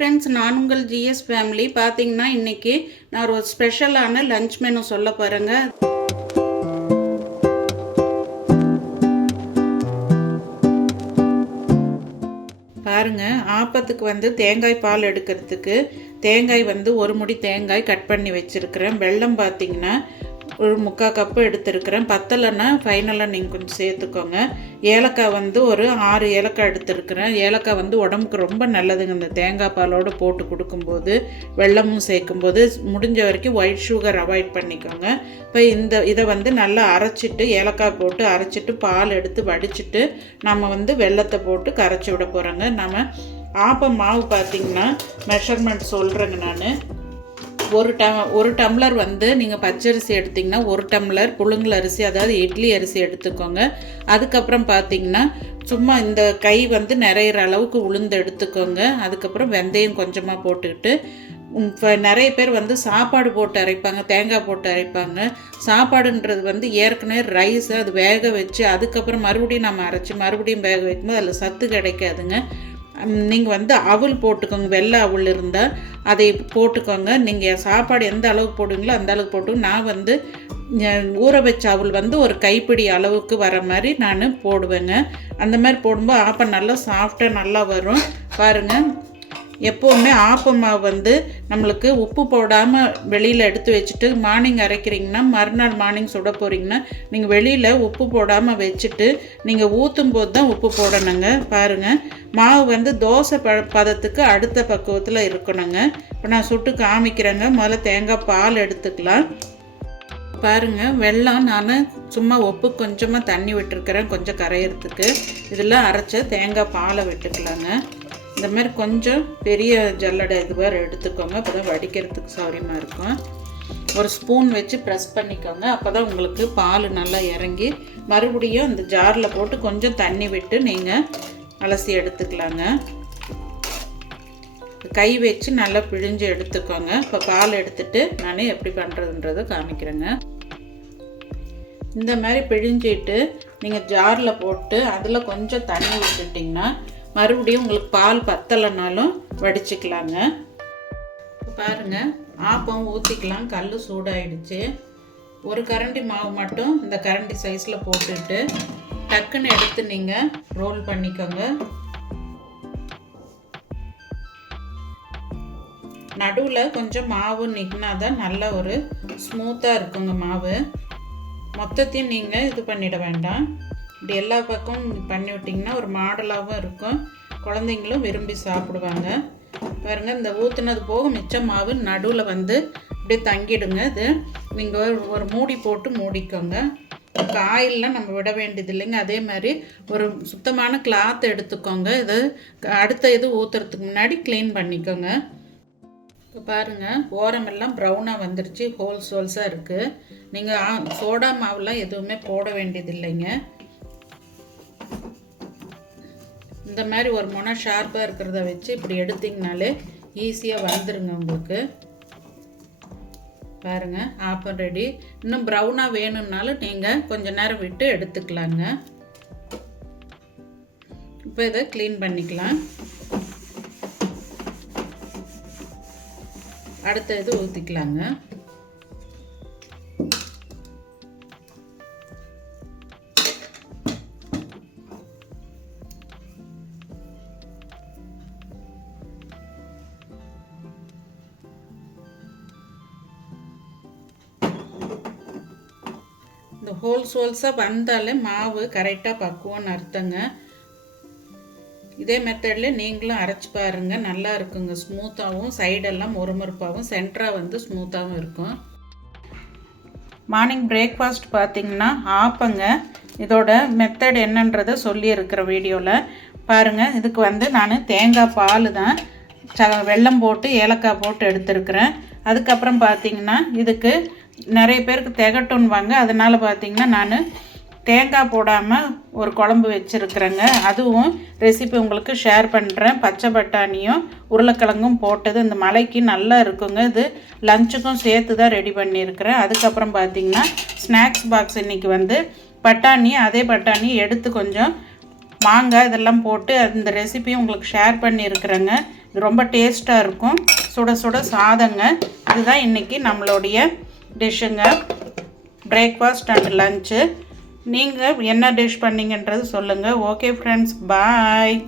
Friends, நான் உங்கள் GS family. பார்த்தீங்கன்னா இன்றைக்கி நான் ஒரு ஸ்பெஷலான லஞ்ச் மெனு சொல்ல போகிறேங்க. பாருங்கள், ஆப்பத்துக்கு வந்து தேங்காய் பால் எடுக்கிறதுக்கு தேங்காய் வந்து ஒரு முடி தேங்காய் கட் பண்ணி வச்சுருக்கிறேன். வெல்லம் பார்த்திங்கன்னா ஒரு 3/4 கப்பு எடுத்துருக்கிறேன். பத்தலைன்னா ஃபைனலாக நீங்கள் கொஞ்சம் சேர்த்துக்கோங்க. ஏலக்காய் வந்து ஒரு 6 ஏலக்காய் எடுத்துருக்கிறேன். ஏலக்காய் வந்து உடம்புக்கு ரொம்ப நல்லதுங்க. இந்த தேங்காய் பாலோடு போட்டு கொடுக்கும்போது வெல்லமும் சேர்க்கும்போது முடிஞ்ச வரைக்கும் ஒயிட் சுகர் அவாய்ட் பண்ணிக்கோங்க. இப்போ இதை வந்து நல்லா அரைச்சிட்டு ஏலக்காய் போட்டு அரைச்சிட்டு பால் எடுத்து வடிச்சிட்டு நம்ம வந்து வெல்லத்தை போட்டு கரைச்சி விட போகிறோங்க. நம்ம ஆப்பம் மாவு பார்த்திங்கன்னா மெஷர்மெண்ட் சொல்கிறேங்க. நான் ஒரு டம்ளர் வந்து நீங்கள் பச்சரிசி எடுத்திங்கன்னா 1 டம்ளர் புழுங்கல் அரிசி, அதாவது இட்லி அரிசி எடுத்துக்கோங்க. அதுக்கப்புறம் பார்த்திங்கன்னா சும்மா இந்த கை வந்து நிறையிற அளவுக்கு உளுந்து எடுத்துக்கோங்க. அதுக்கப்புறம் வெந்தயம் கொஞ்சமாக போட்டுக்கிட்டு, இப்போ நிறைய பேர் வந்து சாப்பாடு போட்டு அரைப்பாங்க, தேங்காய் போட்டு அரைப்பாங்க. சாப்பாடுன்றது வந்து ஏற்கனவே ரைஸை அது வேக வச்சு அதுக்கப்புறம் மறுபடியும் நம்ம அரைச்சி மறுபடியும் வேக வைக்கும்போது அதில் சத்து கிடைக்காதுங்க. நீங்கள் வந்து அவல் போட்டுக்கோங்க. வெள்ளை அவல் இருந்தால் அதை போட்டுக்கோங்க. நீங்கள் சாப்பாடு எந்த அளவுக்கு போடுவீங்களோ அந்த அளவுக்கு போட்டு, நான் வந்து ஊற வச்ச அவல் வந்து ஒரு கைப்பிடி அளவுக்கு வர மாதிரி நான் போடுவேங்க. அந்த மாதிரி போடும்போது ஆப்பம் நல்லா சாஃப்டாக நல்லா வரும். பாருங்கள், எப்போவுமே ஆப்பம் மாவு வந்து நம்மளுக்கு உப்பு போடாமல் வெளியில் எடுத்து வச்சுட்டு மார்னிங் அரைக்கிறீங்கன்னா மறுநாள் மார்னிங் சுட போகிறீங்கன்னா நீங்கள் வெளியில் உப்பு போடாமல் வச்சுட்டு நீங்கள் ஊற்றும் போது தான் உப்பு போடணுங்க. பாருங்கள், மாவு வந்து தோசை பதத்துக்கு அடுத்த பக்குவத்தில் இருக்கணுங்க. இப்போ நான் சுட்டு காமிக்கிறேங்க. முதல்ல தேங்காய் பால் எடுத்துக்கலாம். பாருங்கள், வெல்லம் நான் சும்மா உப்பு கொஞ்சமாக தண்ணி விட்டுருக்கிறேன் கொஞ்சம் கரையிறதுக்கு. இதில் அரைச்ச தேங்காய் பாலை விட்டுக்கலாங்க. இந்த மாதிரி கொஞ்சம் பெரிய ஜல்லடை இதுவாக எடுத்துக்கோங்க. அப்போ தான் வடிக்கிறதுக்கு சௌரியமாக இருக்கும். ஒரு ஸ்பூன் வச்சு ப்ரெஸ் பண்ணிக்கோங்க. அப்போ தான் உங்களுக்கு பால் நல்லா இறங்கி மறுபடியும் அந்த ஜாரில் போட்டு கொஞ்சம் தண்ணி விட்டு நீங்கள் அலசி எடுத்துக்கலாங்க. கை வச்சு நல்லா பிழிஞ்சு எடுத்துக்கோங்க. இப்போ பால் எடுத்துட்டு நான் எப்படி பண்ணுறதுன்றதை காமிக்கிறேங்க. இந்த மாதிரி பிழிஞ்சிட்டு நீங்கள் ஜாரில் போட்டு அதில் கொஞ்சம் தண்ணி விட்டுட்டிங்கன்னா மறுபடியும் உங்களுக்கு பால் பத்தலைனாலும் வடிச்சுக்கலாங்க. பாருங்கள், ஆப்பம் ஊற்றிக்கலாம். கல் சூடாயிடுச்சு. ஒரு கரண்டி மாவு மட்டும் இந்த கரண்டி சைஸில் போட்டுட்டு டக்குன்னு எடுத்து நீங்கள் ரோல் பண்ணிக்கோங்க. நடுவில் கொஞ்சம் மாவு நின்னா தான் நல்ல ஒரு ஸ்மூத்தாக இருக்குங்க மாவு. மொத்தத்தையும் நீங்கள் இது பண்ணிட வேண்டாம். இப்படி எல்லா பக்கமும் பண்ணி விட்டிங்கன்னா ஒரு மாடலாகவும் இருக்கும். குழந்தைங்களும் விரும்பி சாப்பிடுவாங்க. பாருங்கள், இந்த ஊற்றுனது போக மிச்ச மாவு நடுவில் வந்து அப்படியே தங்கிடுங்க. இது நீங்கள் ஒரு மூடி போட்டு மூடிக்கோங்க. காயிலெலாம் நம்ம விட வேண்டியது இல்லைங்க. அதே மாதிரி ஒரு சுத்தமான கிளாத் எடுத்துக்கோங்க. இது அடுத்த இது ஊற்றுறதுக்கு முன்னாடி க்ளீன் பண்ணிக்கோங்க. இப்போ பாருங்கள், ஓரமெல்லாம் ப்ரௌனாக வந்துருச்சு, ஹோல்ஸாக இருக்குது. நீங்கள் சோடா மாவுலாம் எதுவுமே போட வேண்டியது இல்லைங்க. இந்த மாதிரி ஒரு முனை ஷார்ப்பாக இருக்கிறத வச்சு இப்படி எடுத்திங்கனாலே ஈஸியாக வந்துடுங்க உங்களுக்கு. பாருங்கள், ஆப்பம் ரெடி. இன்னும் ப்ரௌனாக வேணும்னாலும் நீங்கள் கொஞ்சம் நேரம் விட்டு எடுத்துக்கலாங்க. இப்போ இதை க்ளீன் பண்ணிக்கலாம். அடுத்த இது ஊற்றிக்கலாங்க. இந்த ஹோல்ஸாக வந்தாலே மாவு கரெக்டாக பக்குவம்னு அர்த்தங்க. இதே மெத்தடில் நீங்களும் அரைச்சி பாருங்கள். நல்லா இருக்குங்க. ஸ்மூத்தாகவும் சைடெல்லாம் மொறுமொறுப்பாகவும் சென்டராக வந்து ஸ்மூத்தாகவும் இருக்கும். மார்னிங் பிரேக்ஃபாஸ்ட் பார்த்திங்கன்னா ஆப்பங்க. இதோட மெத்தட் என்னன்றதை சொல்லியிருக்கிற வீடியோவில் பாருங்கள். இதுக்கு வந்து நான் தேங்காய் பால் தான் வெல்லம் போட்டு ஏலக்காய் போட்டு எடுத்துருக்கிறேன். அதுக்கப்புறம் பார்த்திங்கன்னா இதுக்கு நிறைய பேருக்கு திகட்டுன்னுவாங்க. அதனால் பார்த்திங்கன்னா நான் தேங்காய் போடாமல் ஒரு குழம்பு வச்சுருக்குறேங்க. அதுவும் ரெசிபி உங்களுக்கு ஷேர் பண்ணுறேன். பச்சை பட்டாணியும் உருளைக்கிழங்கும் போட்டது இந்த மலைக்கு நல்லா இருக்குங்க. இது லஞ்சுக்கும் சேர்த்து தான் ரெடி பண்ணியிருக்கிறேன். அதுக்கப்புறம் பார்த்திங்கன்னா ஸ்நாக்ஸ் பாக்ஸ் இன்றைக்கி வந்து பட்டாணி, அதே பட்டாணி எடுத்து கொஞ்சம் மாங்காய் இதெல்லாம் போட்டு அந்த ரெசிபியும் உங்களுக்கு ஷேர் பண்ணியிருக்கிறேங்க. இது ரொம்ப டேஸ்ட்டாக இருக்கும். சுட சுட சாதங்க. இதுதான் இன்றைக்கி நம்மளுடைய டிஷ்ஷுங்க, பிரேக்ஃபாஸ்ட் அண்ட் லன்ச்சு. நீங்கள் என்ன டிஷ் பண்ணிங்கன்றது சொல்லுங்கள். ஓகே ஃப்ரெண்ட்ஸ், பாய்.